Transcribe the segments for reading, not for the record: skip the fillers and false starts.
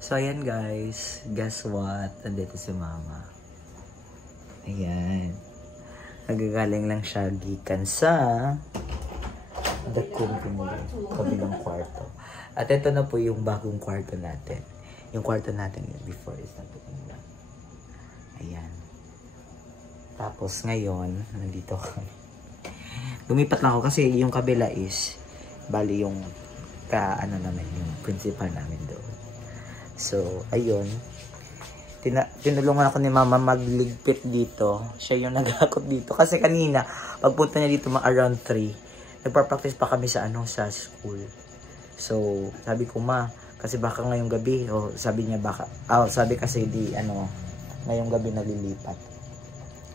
So, ayan guys. Guess what? Nandito si Mama. Ayan. Nagagaling lang siya gikan sa the company. Kabilang kwarto. At ito na po yung bagong kwarto natin. Yung kwarto natin before is nandito na. Ayan. Tapos ngayon, nandito kami. Lumipat lang ako kasi yung kabila is bali yung namin, yung principal namin doon. So, ayun. Tinulungan ako ni Mama magligpit dito. Siya yung naghakot dito. Kasi kanina, pagpunta niya dito around 3, nagpa-practice pa kami sa sa school. So, sabi ko, Ma, kasi baka ngayong gabi, sabi niya baka, sabi kasi ngayong gabi naglilipat.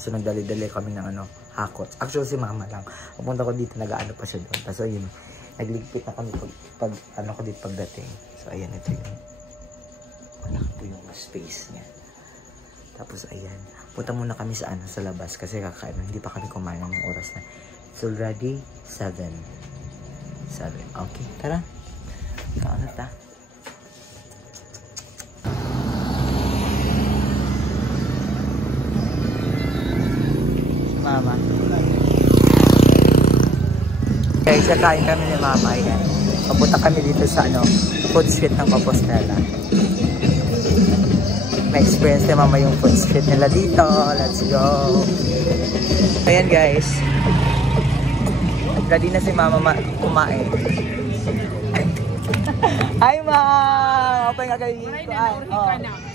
So, nagdali-dali kami ng hakot. Actually, si Mama lang. Pupunta ko dito, nag-ano pa siya doon. Tapos, ayun, nagligpit na kami ko dito pagdating. So, ayan, ito yun. Malaki po yung space niya. Tapos, ayan. Punta muna kami sa labas. Kasi kakain. Hindi pa kami kumain ng oras na. It's already 7. Okay, tara. Kaano ta? Mama. Guys, kakain kami ni Mama. Ayan. Papunta kami dito sa food street ng Compostela. May experience ni Mama yung food street nila dito. Let's go. Ayan guys. Ready na si Mama kumain. Hi Ma'am! Apa nga kayo?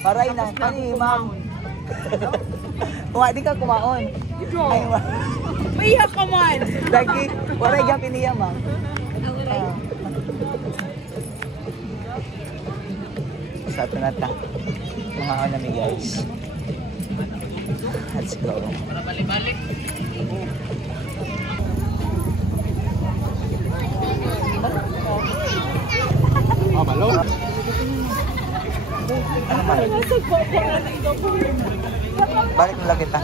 Paray na. Pani Ma'am. Kumain ka kumaon. Ay Ma'am. May ka man. Lagi. Paray ka piniya Ma'am. Sa ito na ta. Mga nami guys. Let's go. Para balik-balik. Malo? Ano ba? Balik na lang kita.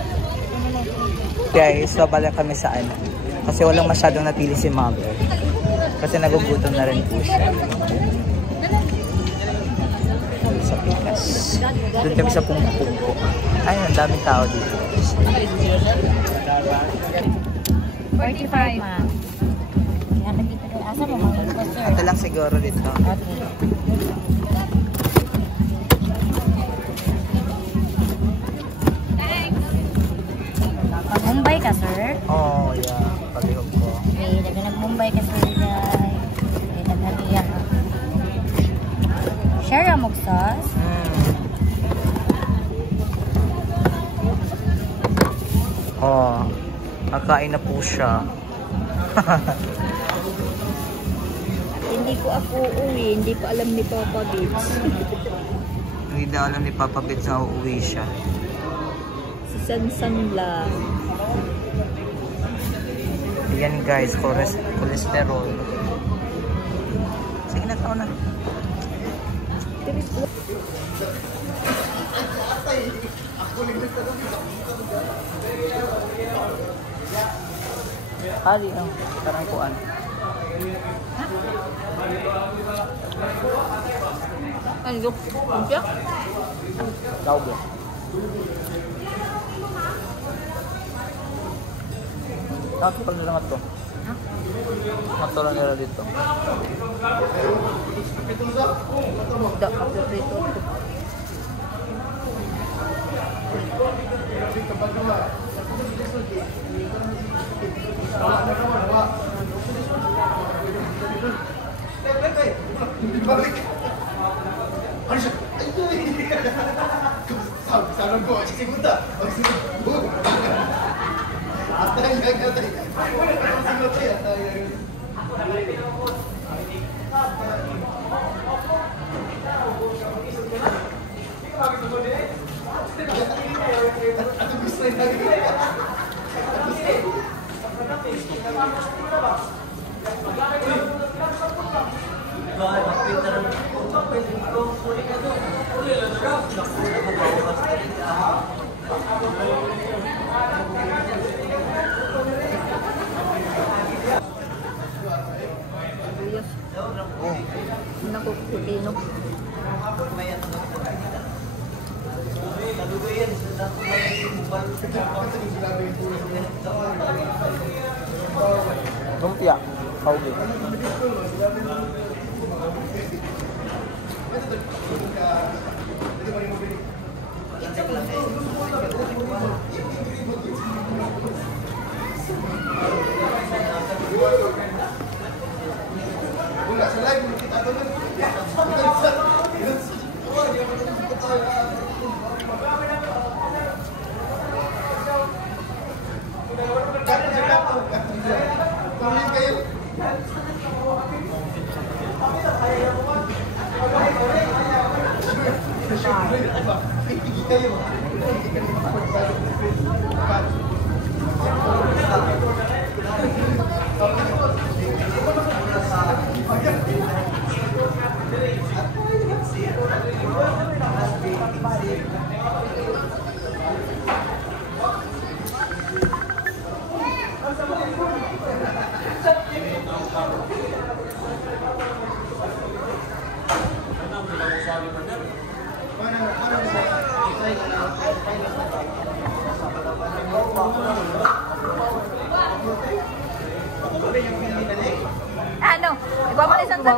Guys, so balik kami sa kasi walang masyadong napili si Mother. Kasi nagugutom na rin po siya. Sa Pikas. Doon kami sa Pungpungpo. Ay, ang daming tao dito. 45. Asa mo mga sir? Ito lang siguro dito. Pag-Mumbai ka, sir? Oh, yeah. Palihog ko. Okay, nag-Mumbai ka, sir, guys. Okay, nag-haliya ka. Share ang sauce. Oh, kakain na po siya. Hindi ko ako uuwi, hindi pa alam ni Papa Bits. Hindi daw alam ni Papa Bits na uuwi siya. Si Sansan lang. Yan guys, cholesterol. Sige na, tao na. Kali ang karangkuan. Ano yung lumpia? Laubo. Nakapag na lang ito. Matulang nila dito. Da, prito. Naku, pipino. Kaugi. Ano? Ipamalisan sa...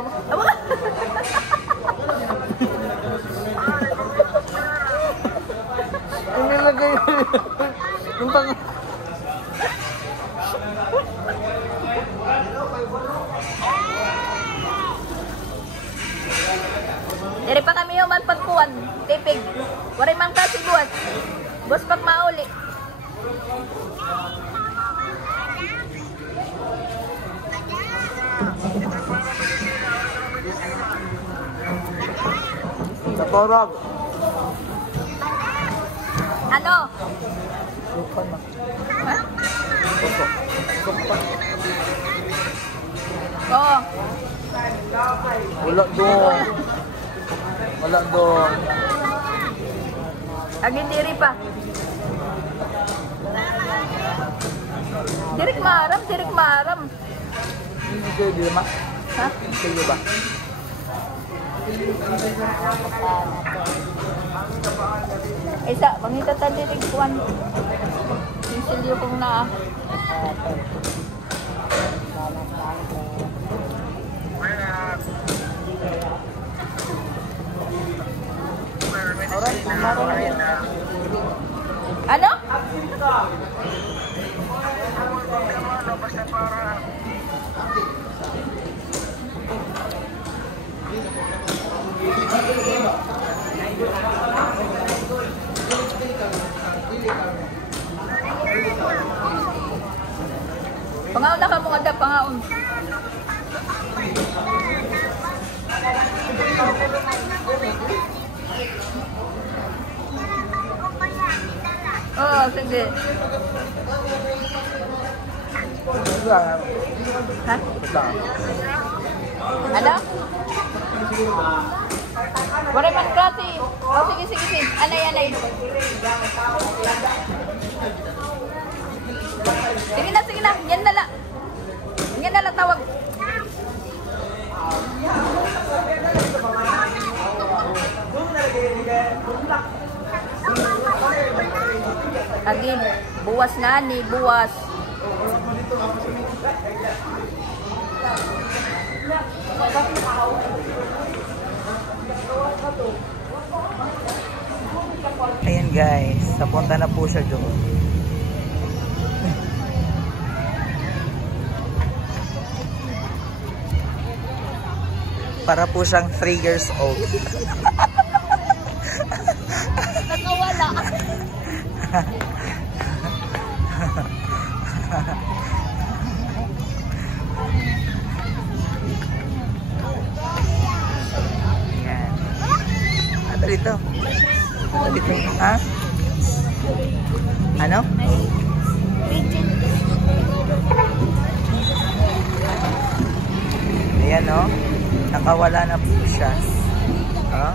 Ang nilagay yung pang... Dari pa kami yung magpagkuhan. Tipig. Waray mang kasi buhat. Bus pag mauli. Natorog. Ano? Lukan na. Ha? Lukan. Oo. Wala doon. Wala doon. Agin diri pa. Dirik maram, dirik maram. Hindi kayo di ma? Ha? Kayo ba? Isa, mangita ta dirik kuan. Sisilyo kong na. Ano? Pangaon na ka mo kada pangaon. Oo, sige. Ha? Ano? Wala man klase. Oh, sige, sige, sige. Anay, anay. Sige na, sige na. Yan na lang. Yan na lang tawag. Again, buwas nga ni, buwas. Ayan guys, napunta na po siya doon. Para po siyang 3 years old. Nakawala. Ayan. Ano dito? Ano dito? Ha? Ano? Ayan o. Nakawala na po siya. Oh.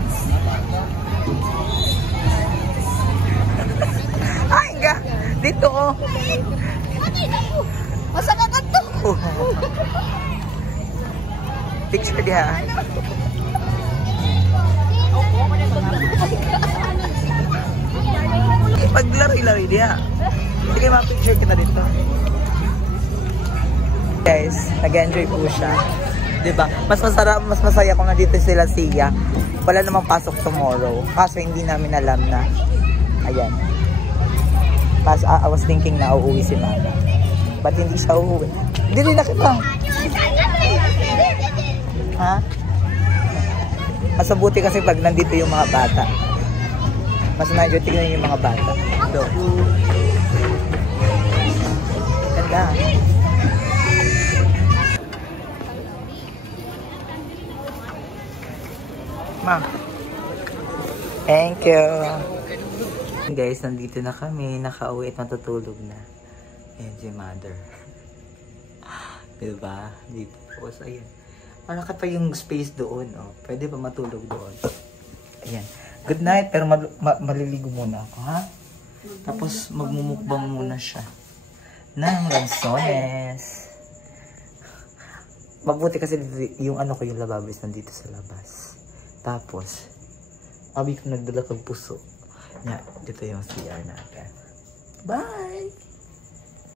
Ay, ga! Dito oh. Masaka ka to. Picture dia. Paglari-lari dia. Sige, ma-picture kita dito. guys. Nag-enjoy po siya. Diba? Mas masaya kung nandito sila siya. Wala namang pasok tomorrow. Kaso hindi namin alam na. Ayan. Kaso I was thinking na uuwi si mama. Ba't hindi siya uuwi? Dili na kita. Ha? Mas mabuti kasi pag nandito yung mga bata. Mas medyo tingnan yung mga bata. So, ganda. Ma. Thank you. Guys, nandito na kami. Nakauwi at matutulog na. Ayan si mother. Diba? Dito. Tapos, ayan. Malaki pa yung space doon. Oh. Pwede pa matulog doon. Ayan. Good night. Pero maliligo muna ako, ha? Tapos, magmumukbang muna siya. Ng lansones. Mabuti kasi yung ano ko, yung lababo is nandito sa labas. Tapos, abi ko nagdala kang puso. Dito yung CR natin. Bye!